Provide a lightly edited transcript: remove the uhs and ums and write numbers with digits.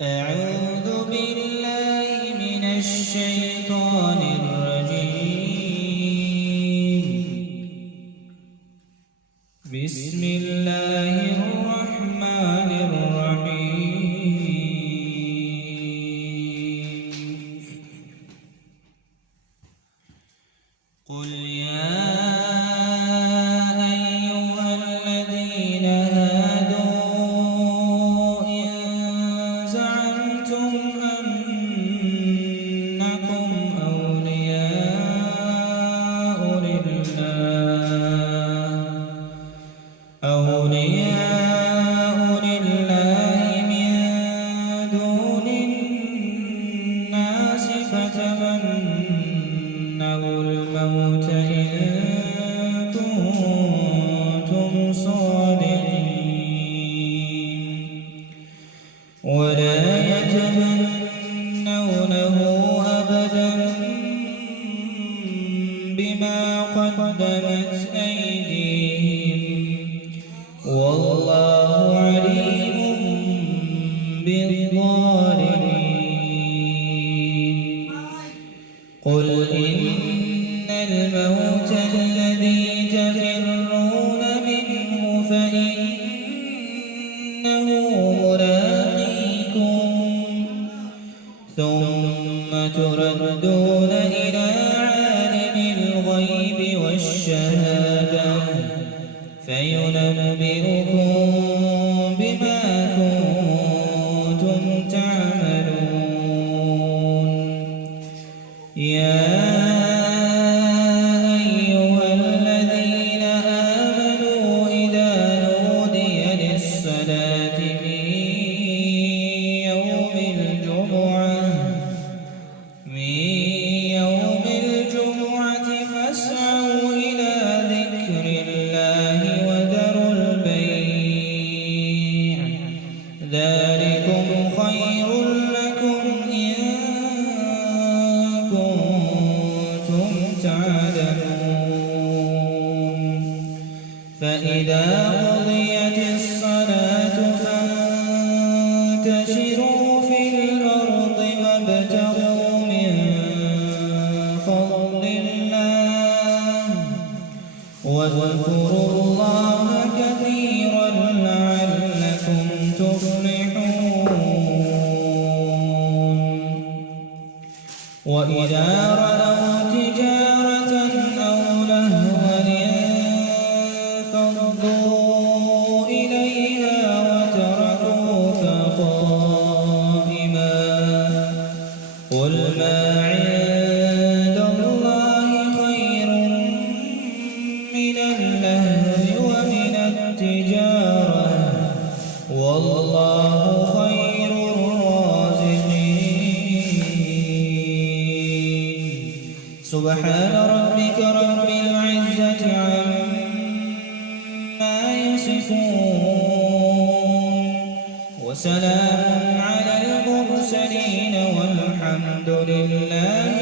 أعوذ بالله من الشيطان الرجيم. بسم الله الرحمن الرحيم. قل يا أيها الذين هادوا إن زعمتم أنكم أولياء لله من دون الناس فتمنوا الموت إن كنتم صادقين ولا يتمنونه أبدا بما قدمت أيديهم والله عليم بالظالمين. قل إن الموت الذي تفرون منه فإنه ملاقيكم ثم تردون إلى عالم الغيب والشهادة فينبئكم بما كنتم تعملون. يا أيها الذين آمنوا إذا نودي للصلاة من يوم الجمعة فاسعوا إلى ذكر الله وذروا البيع ذلكم خير لكم إن كنتم تعلمون. فإذا قضيت الصلاة فانتشروا في الأرض وابتغوا من فضل الله واذكروا الله كثيرا لعلكم تفلحون. وإذا رأوا تجارة أو لهوا انفضوا إليها وتركوك قائما قل ما عند الله خير من اللهو ومن التجارة والله خير الرازقين. سبحان ربك رب العزة عما يصفون وسلام على المرسلين والحمد لله